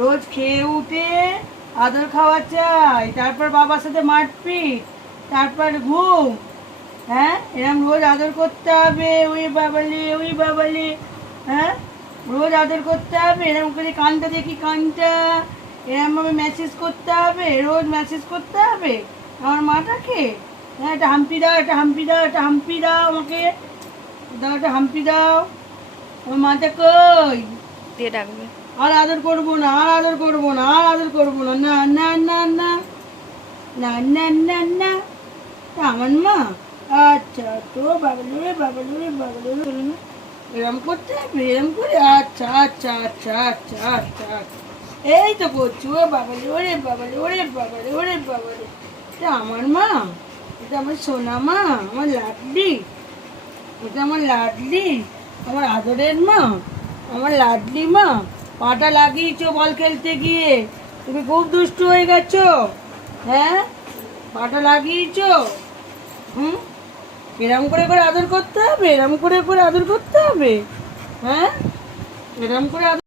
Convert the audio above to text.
রোজ খেয়ে উঠে আদর খাওয়া চাই, তারপর বাবার সাথে মারপিট, তারপর ঘুম। হ্যাঁ, এরকম রোজ আদর করতে হবে। ওই বাবালে, ওই বাবালে। হ্যাঁ, রোজ আদর করতে হবে। এরকম করে কানটা দেখি, কানটা এরকমভাবে ম্যাসেজ করতে হবে, রোজ ম্যাসেজ করতে হবে আমার মাটাকে। হ্যাঁ, একটা হাম্পি দাও, একটা হাম্পি দাও, একটা হাম্পি দাও আমাকে, দাও একটা হাম্পি দাও। আমার মাটা কই? দিয়ে ডাকবে। আর আদর করবো না, আর আদর করবো না, আর আদর করবো না, না না না না না না না না। আমার মা, আচ্ছা তো বাবলুরে বাবলুরে বাবলুরে বলো না, এরম করতে হবে, এরম করে, আচ্ছা আচ্ছা আচ্ছা আচ্ছা আচ্ছা আচ্ছা। এই তো করছি। ও বাবালে, ওরে বাবালে, ওরে বাবালে, ওরে বাবালে। এটা আমার মা, এটা আমার সোনা মা, আমার লাডলি, এটা আমার লাডলি, আমার আদরের মা, আমার লাডলি মা। পাটা লাগিয়েছো বল খেলতে গিয়ে, তুমি খুব দুষ্টু হয়ে গেছো। হ্যাঁ, পাটা লাগিয়েছো। হুম, এরম করে করে আদর করতে হবে, এরম করে করে আদর করতে হবে। হ্যাঁ, এরম করে আদর